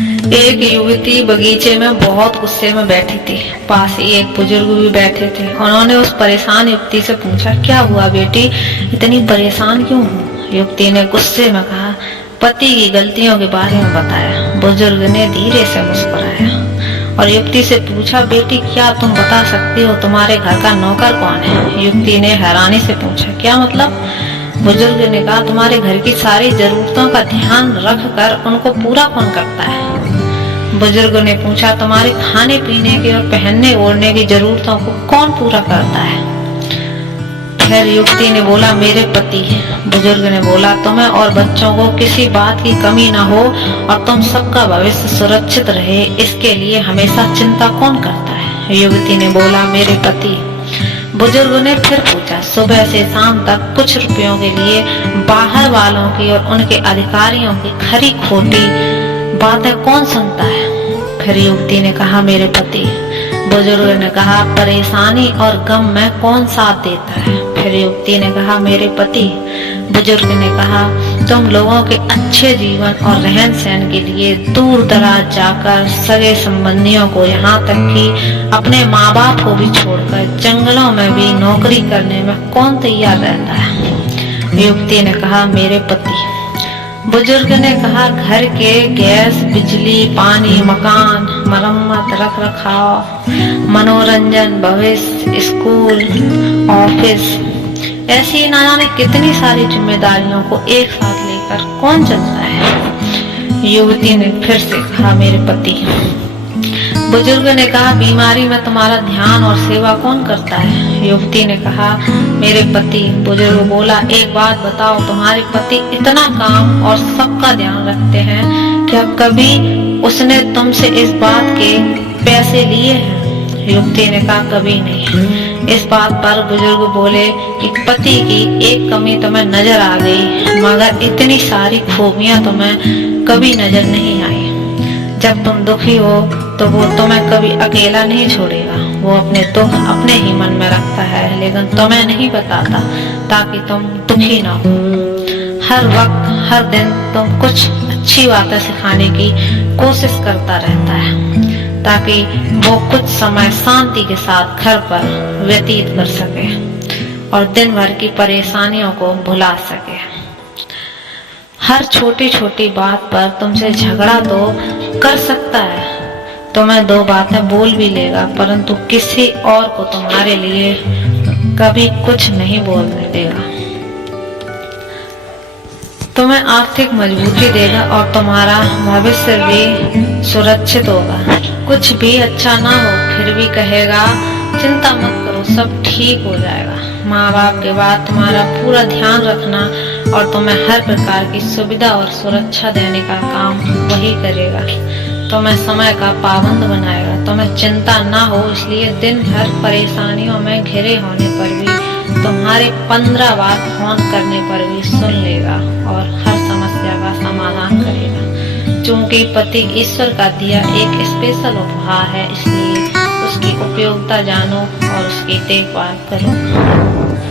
एक युवती बगीचे में बहुत गुस्से में बैठी थी। पास ही एक बुजुर्ग भी बैठे थे। उन्होंने उस परेशान युवती से पूछा, क्या हुआ बेटी, इतनी परेशान क्यों हो? युवती ने गुस्से में कहा, पति की गलतियों के बारे में बताया। बुजुर्ग ने धीरे से मुस्कुराया और युवती से पूछा, बेटी क्या तुम बता सकती हो तुम्हारे घर का नौकर कौन है? युवती ने हैरानी से पूछा, क्या मतलब? बुजुर्ग ने कहा, तुम्हारे घर की सारी जरूरतों का ध्यान रख कर उनको पूरा कौन करता है? बुजुर्ग ने पूछा, तुम्हारे खाने पीने की और पहनने ओढ़ने की जरूरतों को कौन पूरा करता है? फिर युवती ने बोला, मेरे पति। बुजुर्ग ने बोला, तुम्हें और बच्चों को किसी बात की कमी ना हो और तुम सबका भविष्य सुरक्षित रहे, इसके लिए हमेशा चिंता कौन करता है? युवती ने बोला, मेरे पति। बुजुर्ग ने फिर पूछा, सुबह से शाम तक कुछ रुपयों के लिए बाहर वालों की और उनके अधिकारियों की खरी खोटी बातें कौन सुनता है? फिर युवती ने कहा, मेरे पति। बुजुर्ग ने कहा, परेशानी और गम में कौन साथ देता है? फिर युवती ने कहा, मेरे पति। बुजुर्ग ने कहा, तुम लोगों के अच्छे जीवन और रहन सहन के लिए दूर दराज जाकर सगे संबंधियों को, यहाँ तक कि अपने माँ बाप को भी छोड़कर जंगलों में भी नौकरी करने में कौन तैयार रहता है? युवती ने कहा, मेरे पति। बुजुर्ग ने कहा, घर के गैस, बिजली, पानी, मकान, मरम्मत, रख रखाव, मनोरंजन, भविष्य, स्कूल, ऑफिस, ऐसी ना जाने कितनी सारी जिम्मेदारियों को एक साथ लेकर कौन चलता है? युवती ने फिर से कहा, मेरे पति। बुजुर्ग ने कहा, बीमारी में तुम्हारा ध्यान और सेवा कौन करता है? युवती ने कहा, मेरे पति। बुजुर्ग बोला, एक बात बताओ, तुम्हारे पति इतना काम और सबका ध्यान रखते हैं, क्या कभी उसने तुमसे इस बात के पैसे लिए हैं? युवती ने कहा, कभी नहीं। इस बात पर बुजुर्ग बोले कि पति की एक कमी तुम्हें नजर आ गई, मगर इतनी सारी खूबियां तुम्हें कभी नजर नहीं आई। जब तुम दुखी हो तो वो तुम्हें कभी अकेला नहीं छोड़ेगा। वो अपने दुख अपने ही मन में रखता है, लेकिन तुम्हें नहीं बताता ताकि तुम दुखी ना हो। हर वक्त हर दिन तुम कुछ अच्छी बातें सिखाने की कोशिश करता रहता है ताकि वो कुछ समय शांति के साथ घर पर व्यतीत कर सके और दिन भर की परेशानियों को भुला सके। हर छोटी छोटी बात पर तुमसे झगड़ा तो कर सकता है, तुम्हें दो बातें बोल भी लेगा, परंतु किसी और को तुम्हारे लिए कभी कुछ नहीं बोलने देगा। तुम्हें आर्थिक मजबूती देगा और तुम्हारा भविष्य भी सुरक्षित होगा। कुछ भी अच्छा ना हो फिर भी कहेगा, चिंता मत करो, सब ठीक हो जाएगा। माँ बाप के बाद तुम्हारा पूरा ध्यान रखना और तुम्हें हर प्रकार की सुविधा और सुरक्षा देने का काम वही करेगा। तुम्हें समय का पाबंद बनाएगा। तुम्हें चिंता ना हो इसलिए दिन भर परेशानियों में घिरे होने पर भी तुम्हारे 15 बार फोन करने पर भी सुन लेगा और हर समस्या का समाधान करेगा। चूंकि पति ईश्वर का दिया एक स्पेशल उपहार है, इसलिए उसकी उपयोगिता जानो और उसकी देखभाल करो।